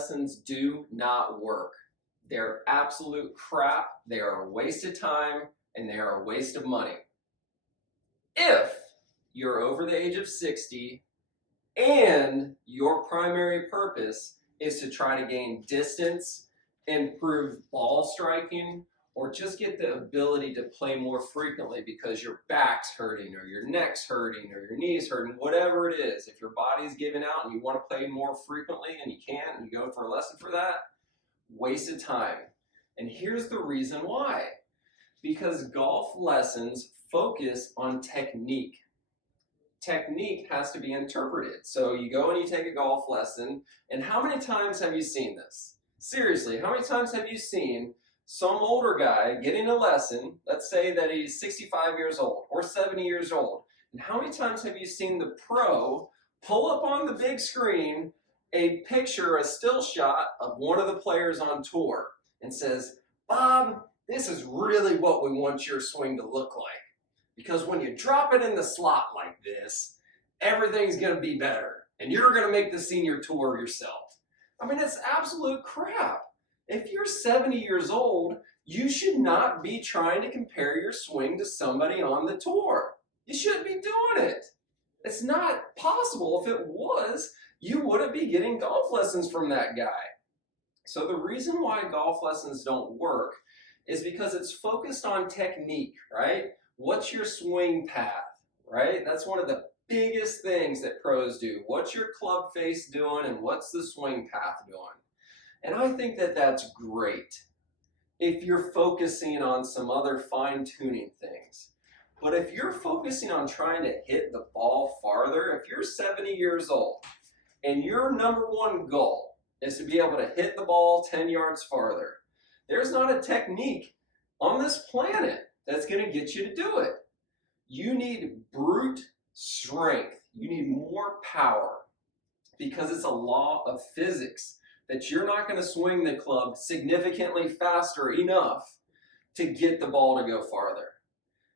lessons do not work. They're absolute crap, they are a waste of time, and they are a waste of money. If you're over the age of 60 and your primary purpose is to try to gain distance, improve ball striking, or just get the ability to play more frequently because your back's hurting or your neck's hurting or your knee's hurting, whatever it is. If your body's giving out and you want to play more frequently and you can't and you go for a lesson for that, waste of time. And here's the reason why. Because golf lessons focus on technique. Technique has to be interpreted. So you go and you take a golf lesson, and how many times have you seen this? Seriously, how many times have you seen some older guy getting a lesson, let's say that he's 65 years old or 70 years old, and how many times have you seen the pro pull up on the big screen a picture, a still shot of one of the players on tour and says, "Bob, this is really what we want your swing to look like. Because when you drop it in the slot like this, everything's going to be better. And you're going to make the senior tour yourself." I mean, it's absolute crap. If you're 70 years old, you should not be trying to compare your swing to somebody on the tour. You shouldn't be doing it. It's not possible. If it was, you wouldn't be getting golf lessons from that guy. So the reason why golf lessons don't work is because it's focused on technique, right? What's your swing path, right? That's one of the biggest things that pros do. What's your club face doing and what's the swing path doing? And I think that that's great if you're focusing on some other fine-tuning things. But if you're focusing on trying to hit the ball farther, if you're 70 years old and your number one goal is to be able to hit the ball 10 yards farther, there's not a technique on this planet that's going to get you to do it. You need brute strength. You need more power because it's a law of physics that you're not going to swing the club significantly faster enough to get the ball to go farther.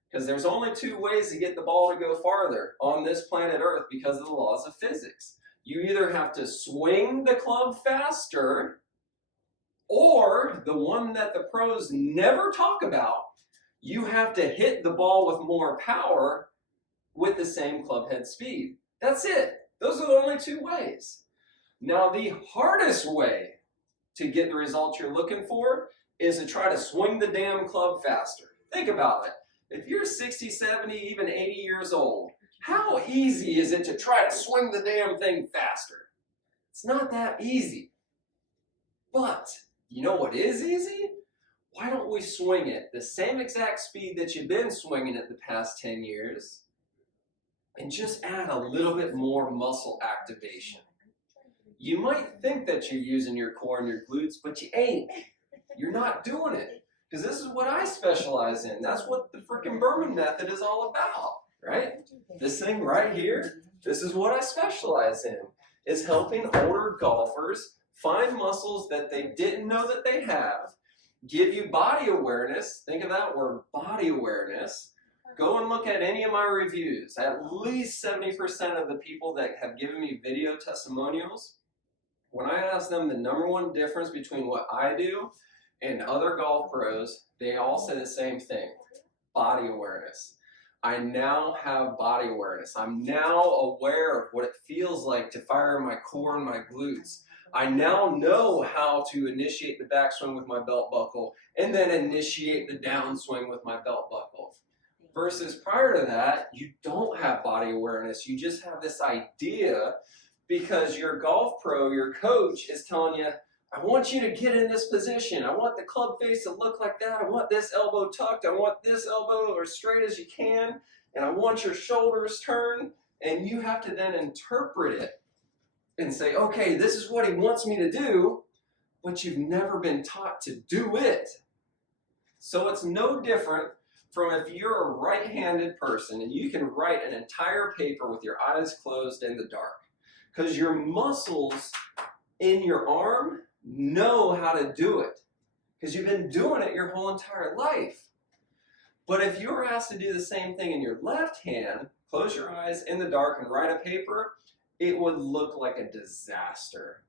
Because there's only two ways to get the ball to go farther on this planet Earth because of the laws of physics. You either have to swing the club faster, or the one that the pros never talk about, you have to hit the ball with more power with the same club head speed. That's it. Those are the only two ways. Now, the hardest way to get the results you're looking for is to try to swing the damn club faster. Think about it. If you're 60, 70, even 80 years old, how easy is it to try to swing the damn thing faster? It's not that easy. But you know what is easy? Why don't we swing it the same exact speed that you've been swinging it the past 10 years and just add a little bit more muscle activation? You might think that you're using your core and your glutes, but you ain't. You're not doing it. Because this is what I specialize in. That's what the freaking Berman Method is all about, right? This thing right here, this is what I specialize in, is helping older golfers find muscles that they didn't know that they have, give you body awareness. Think of that word, body awareness. Go and look at any of my reviews. At least 70% of the people that have given me video testimonials, when I ask them the number one difference between what I do and other golf pros, they all say the same thing: body awareness. I now have body awareness. I'm now aware of what it feels like to fire my core and my glutes. I now know how to initiate the backswing with my belt buckle and then initiate the downswing with my belt buckle. Versus prior to that, you don't have body awareness. You just have this idea because your golf pro, your coach, is telling you, I want you to get in this position. I want the club face to look like that. I want this elbow tucked. I want this elbow as straight as you can. And I want your shoulders turned. And you have to then interpret it and say, okay, this is what he wants me to do, but you've never been taught to do it. So it's no different from if you're a right-handed person and you can write an entire paper with your eyes closed in the dark. Because your muscles in your arm know how to do it because you've been doing it your whole entire life. But if you were asked to do the same thing in your left hand, close your eyes in the dark and write a paper, it would look like a disaster.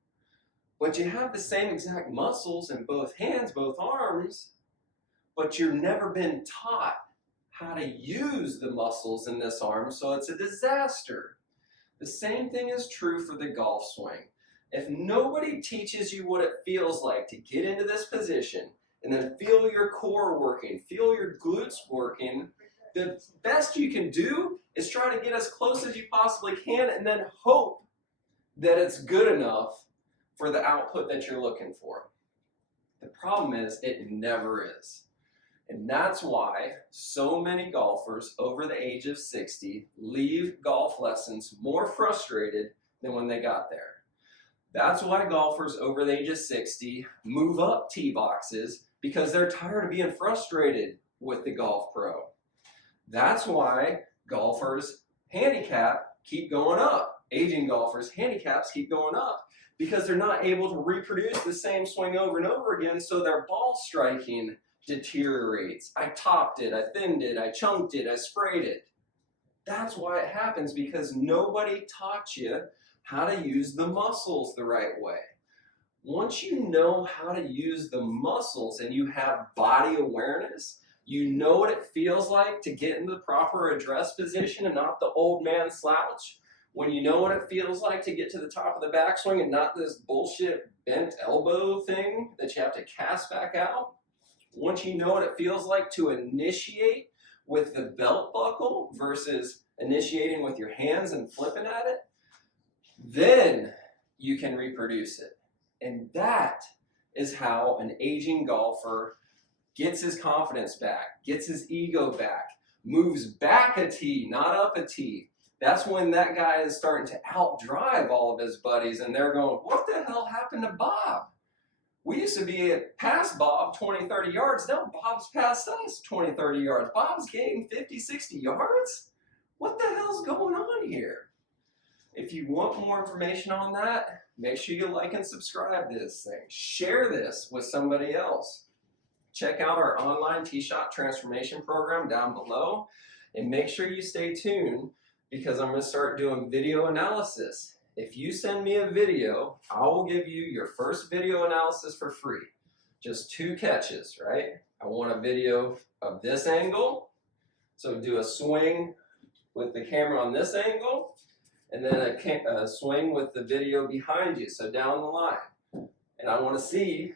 but you have the same exact muscles in both hands, both arms, but you've never been taught how to use the muscles in this arm, so it's a disaster. The same thing is true for the golf swing. If nobody teaches you what it feels like to get into this position and then feel your core working, feel your glutes working, the best you can do is try to get as close as you possibly can and then hope that it's good enough for the output that you're looking for. The problem is it never is. And that's why so many golfers over the age of 60 leave golf lessons more frustrated than when they got there. That's why golfers over the age of 60 move up tee boxes, because they're tired of being frustrated with the golf pro. That's why golfers' handicap keep going up. Aging golfers' handicaps keep going up because they're not able to reproduce the same swing over and over again, so their ball striking deteriorates. I topped it, I thinned it, I chunked it, I sprayed it. That's why it happens, because nobody taught you how to use the muscles the right way. Once you know how to use the muscles and you have body awareness, you know what it feels like to get in the proper address position and not the old man slouch. When you know what it feels like to get to the top of the backswing and not this bullshit bent elbow thing that you have to cast back out. Once you know what it feels like to initiate with the belt buckle versus initiating with your hands and flipping at it, then you can reproduce it. And that is how an aging golfer gets his confidence back, gets his ego back, moves back a tee, not up a tee. That's when that guy is starting to outdrive all of his buddies and they're going, what the hell happened to Bob? We used to be past Bob 20, 30 yards. Now Bob's past us 20, 30 yards. Bob's gained 50, 60 yards? What the hell's going on here? If you want more information on that, make sure you like and subscribe to this thing. Share this with somebody else. Check out our online tee shot transformation program down below, and make sure you stay tuned because I'm going to start doing video analysis. If you send me a video, I will give you your first video analysis for free. Just 2 catches, right? I want a video of this angle, so do a swing with the camera on this angle, and then a swing with the video behind you, so down the line. And I want to see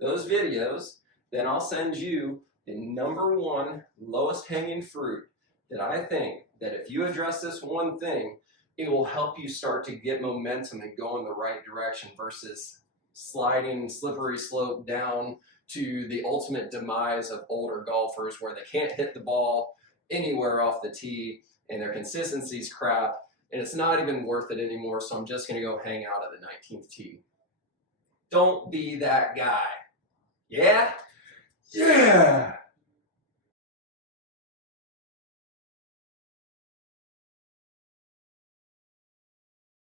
those videos, then I'll send you the #1 lowest hanging fruit that I think that if you address this one thing, it will help you start to get momentum and go in the right direction versus sliding slippery slope down to the ultimate demise of older golfers where they can't hit the ball anywhere off the tee and their consistency's crap. And it's not even worth it anymore, so I'm just going to go hang out at the 19th tee. Don't be that guy. Yeah? Yeah!